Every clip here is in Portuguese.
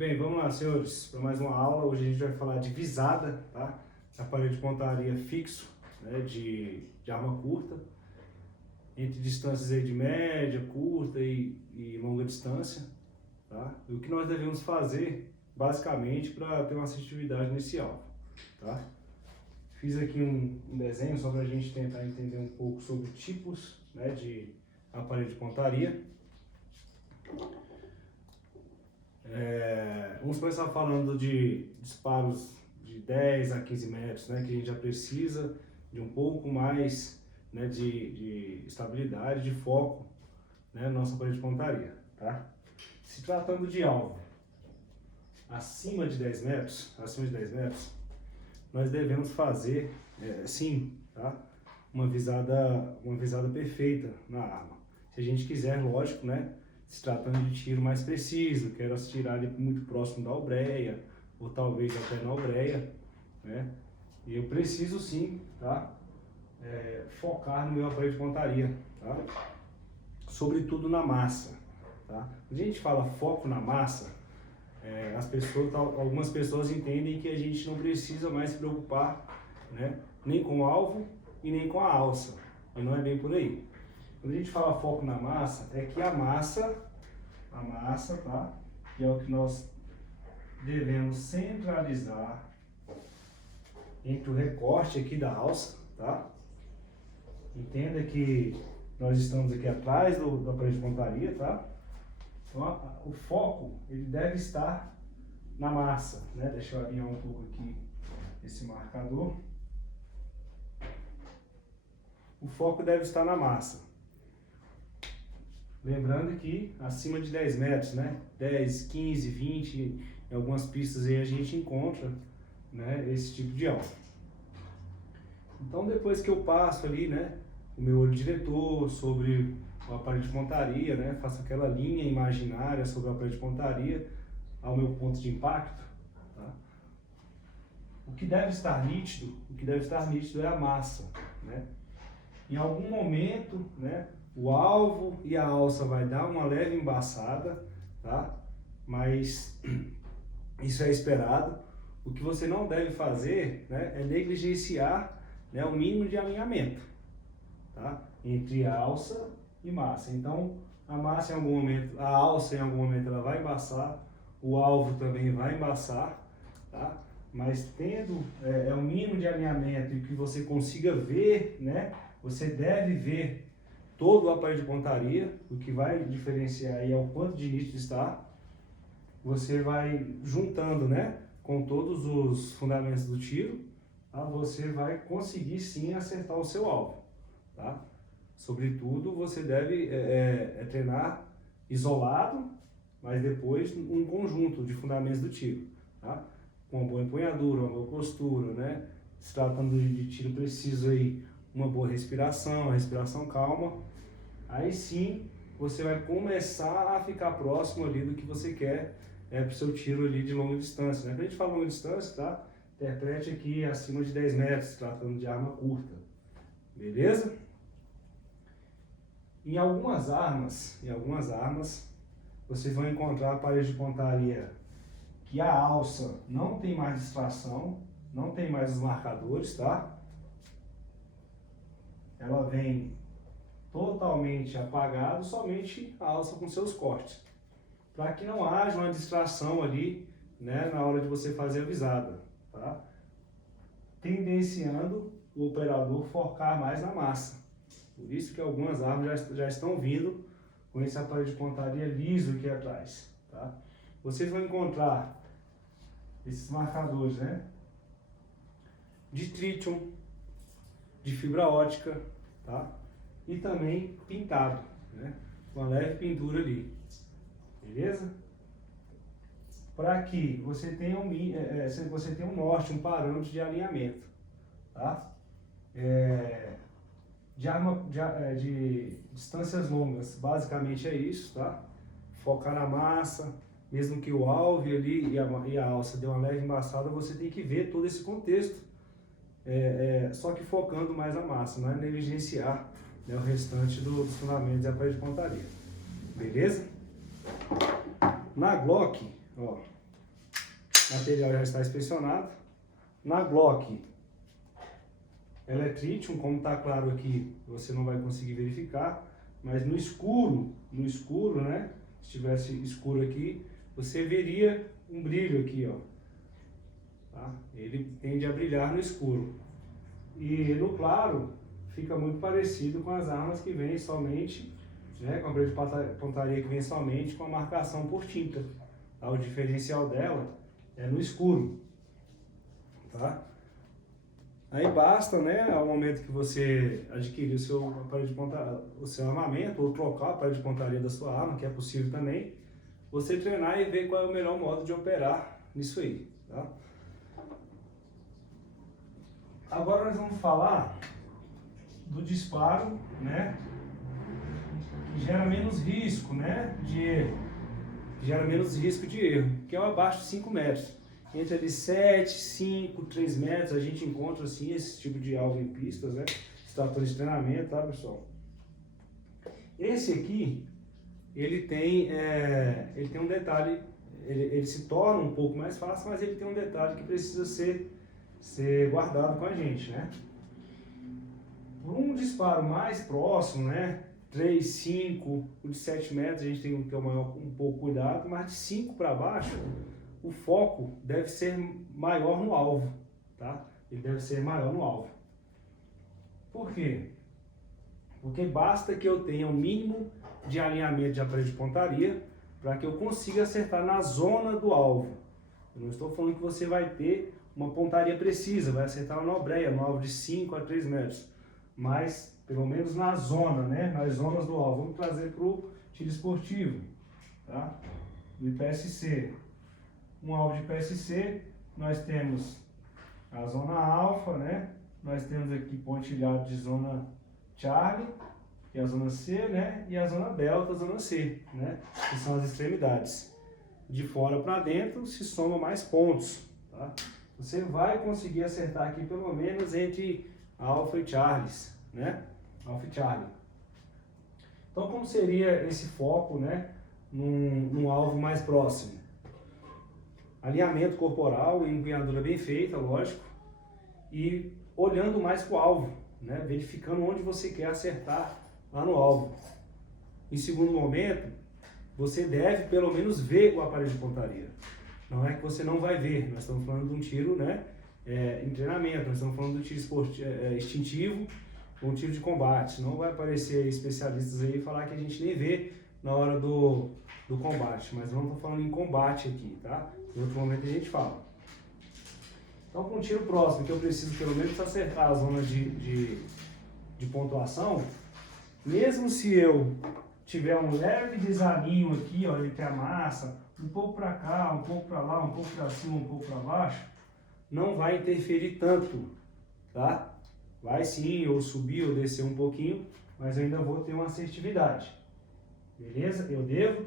Bem, vamos lá, senhores, para mais uma aula. Hoje a gente vai falar de visada, tá? Aparelho de pontaria fixo, né, de arma curta, entre distâncias aí de média, curta e longa distância, tá? E o que nós devemos fazer, basicamente, para ter uma assertividade nesse alvo, tá? Fiz aqui um desenho só para a gente tentar entender um pouco sobre tipos, né, de aparelho de pontaria. Vamos começar falando de disparos de 10 a 15 metros, né, que a gente já precisa de um pouco mais, né, de estabilidade, de foco, né, no nosso aparelho de pontaria, tá? Se tratando de alvo acima de 10 metros, nós devemos fazer, sim, tá, uma visada perfeita na arma. Se a gente quiser, lógico, né, se tratando de tiro mais preciso, quero atirar ali muito próximo da obreia, ou talvez até na obreia, né? E eu preciso sim, tá? Focar no meu aparelho de pontaria, tá? Sobretudo na massa, tá? Quando a gente fala foco na massa, algumas pessoas entendem que a gente não precisa mais se preocupar, né, nem com o alvo e nem com a alça, e não é bem por aí. Quando a gente fala foco na massa, é que a massa, tá? Que é o que nós devemos centralizar entre o recorte aqui da alça, tá? Entenda que nós estamos aqui atrás do aparelho de pontaria, tá? Então, o foco, ele deve estar na massa, né? Deixa eu alinhar um pouco aqui esse marcador. O foco deve estar na massa. Lembrando que acima de 10 metros, né? 10, 15, 20, em algumas pistas aí a gente encontra, né, esse tipo de alvo. Então depois que eu passo ali, né, o meu olho diretor sobre o aparelho de pontaria, né, faço aquela linha imaginária sobre o aparelho de pontaria ao meu ponto de impacto, tá? O que deve estar nítido é a massa, né? Em algum momento, né, o alvo e a alça vai dar uma leve embaçada, tá? Mas isso é esperado. O que você não deve fazer, né, é negligenciar, né, o mínimo de alinhamento, tá? Entre alça e massa. Então, a massa em algum momento, a alça em algum momento ela vai embaçar, o alvo também vai embaçar, tá? Mas tendo o mínimo de alinhamento e que você consiga ver, né? Você deve ver todo o aparelho de pontaria. O que vai diferenciar aí é o quanto de nítido está. Você vai juntando, né, com todos os fundamentos do tiro, tá? Você vai conseguir sim acertar o seu alvo, tá? Sobretudo, você deve treinar isolado, mas depois um conjunto de fundamentos do tiro, tá? Com uma boa empunhadura, uma boa postura, né? Se tratando de tiro preciso aí, uma boa respiração calma. Aí sim, você vai começar a ficar próximo ali do que você quer para o seu tiro ali de longa distância, né? Quando a gente fala longa distância, tá? Interprete aqui acima de 10 metros, tratando de arma curta, beleza? Em algumas armas, vocês vão encontrar aparelhos de pontaria que a alça não tem mais distração, não tem mais os marcadores, tá? Ela vem totalmente apagado, somente a alça com seus cortes, para que não haja uma distração ali, né, na hora de você fazer a visada, tá? Tendenciando o operador focar mais na massa. Por isso que algumas armas já estão vindo com esse aparelho de pontaria liso aqui atrás, tá? Vocês vão encontrar esses marcadores, né, de tritium, de fibra ótica, tá? E também pintado, né, com uma leve pintura ali, beleza? Para que você tenha um norte, um parâmetro de alinhamento, tá? De distâncias longas, basicamente é isso, tá? Focar na massa, mesmo que o alvo ali e a alça dê uma leve embaçada, você tem que ver todo esse contexto, só que focando mais a massa, não é negligenciar, né, o restante dos fundamentos e aparelho de pontaria, beleza? Na Glock, ó, O material já está inspecionado. Na Glock, ela é tritium, como está claro aqui, você não vai conseguir verificar, mas no escuro, né? Se tivesse escuro aqui, você veria um brilho aqui, ó. Tá? Ele tende a brilhar no escuro. E no claro, fica muito parecido com as armas que vêm somente, né? Com a aparelho de pontaria que vem somente com a marcação por tinta. Tá? O diferencial dela é no escuro. Tá? Aí basta, né, ao momento que você adquirir o seu aparelho de pontaria, o seu armamento, ou trocar o aparelho de pontaria da sua arma, que é possível também, você treinar e ver qual é o melhor modo de operar nisso aí, tá? Agora nós vamos falar do disparo, né, que gera menos risco, né, de erro, que é o abaixo de 5 metros. Entre ali 7, 5, 3 metros, a gente encontra assim esse tipo de alvo em pistas, né? Estações de treinamento, tá, pessoal? Esse aqui, ele tem um detalhe, ele se torna um pouco mais fácil, mas ele tem um detalhe que precisa ser guardado com a gente, né? Por um disparo mais próximo, né? 3, 5, o de 7 metros a gente tem que ter um pouco cuidado, mas de 5 para baixo, o foco deve ser maior no alvo, tá? Ele deve ser maior no alvo. Por quê? Porque basta que eu tenha o mínimo de alinhamento de aparelho de pontaria para que eu consiga acertar na zona do alvo. Eu não estou falando que você vai ter uma pontaria precisa, vai acertar na obreia, no alvo de 5 a 3 metros. Mas, pelo menos na zona, né? Nas zonas do alvo. Vamos trazer para o tiro esportivo, tá? Do IPSC. Um alvo de PSC, nós temos a zona alfa, né? Nós temos aqui pontilhado de zona Charlie, que é a zona C, né? E a zona delta, a zona C, né? Que são as extremidades. De fora para dentro se soma mais pontos, tá? Você vai conseguir acertar aqui pelo menos entre alfa e Charles, né? Alfa e Charlie. Então, como seria esse foco, né? Num alvo mais próximo? Alinhamento corporal e empunhadura bem feita, lógico, e olhando mais para o alvo, né? Verificando onde você quer acertar lá no alvo. Em segundo momento, você deve pelo menos ver o aparelho de pontaria. Não é que você não vai ver, nós estamos falando de um tiro, né, em treinamento, nós estamos falando do tiro instintivo, um tiro de combate. Não vai aparecer especialistas aí e falar que a gente nem vê na hora do combate, mas não estou falando em combate aqui, tá? Em outro momento a gente fala. Então, com um tiro próximo, que eu preciso pelo menos acertar a zona de pontuação, mesmo se eu tiver um leve desalinho aqui, ó, entre a massa, um pouco para cá, um pouco para lá, um pouco para cima, um pouco para baixo, não vai interferir tanto, tá? Vai sim, ou subir ou descer um pouquinho, mas eu ainda vou ter uma assertividade. Beleza? Eu devo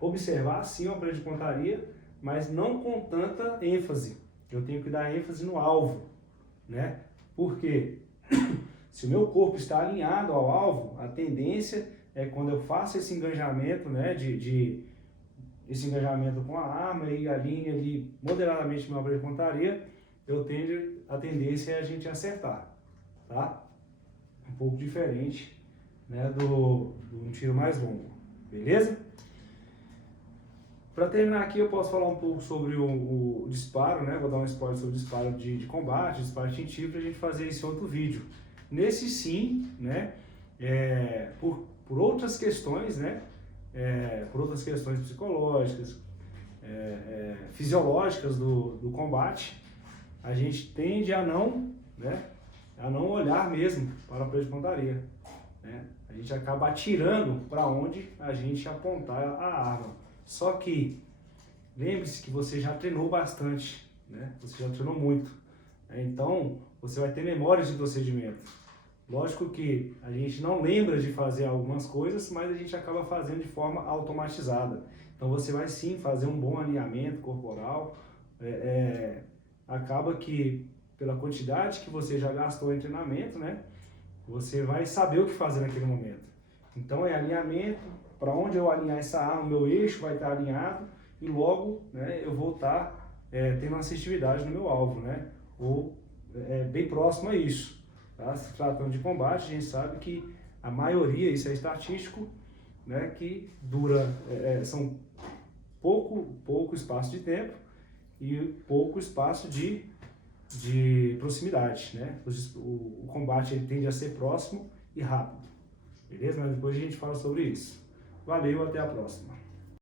observar sim o aparelho de pontaria, mas não com tanta ênfase. Eu tenho que dar ênfase no alvo, né? Porque se o meu corpo está alinhado ao alvo, a tendência é quando eu faço esse engajamento, né, esse engajamento com a arma e alinho ali moderadamente meu aparelho de pontaria, a tendência é a gente acertar, tá? Um pouco diferente, né, do tiro mais longo, beleza? Para terminar aqui, eu posso falar um pouco sobre o disparo, né? Vou dar um spoiler sobre o disparo de combate, disparo instintivo, para a gente fazer esse outro vídeo. Nesse sim, né? Por outras questões, né? Por outras questões psicológicas, fisiológicas do combate, a gente tende a não olhar mesmo para o aparelho de pontaria, né? A gente acaba atirando para onde a gente apontar a arma. Só que, lembre-se que você já treinou bastante, né? Você já treinou muito. Então, você vai ter memórias de procedimento. Lógico que a gente não lembra de fazer algumas coisas, mas a gente acaba fazendo de forma automatizada. Então, você vai sim fazer um bom alinhamento corporal. Acaba que, pela quantidade que você já gastou em treinamento, né? Você vai saber o que fazer naquele momento. Então, é alinhamento. Para onde eu alinhar essa arma, o meu eixo vai estar alinhado e logo, né, eu vou estar tendo uma assertividade no meu alvo, né? Ou bem próximo a isso. Tá? Se tratando de combate, a gente sabe que a maioria, isso é estatístico, né? Que dura, são pouco espaço de tempo e pouco espaço de proximidade, né? O combate ele tende a ser próximo e rápido, beleza? Mas depois a gente fala sobre isso. Valeu, até a próxima.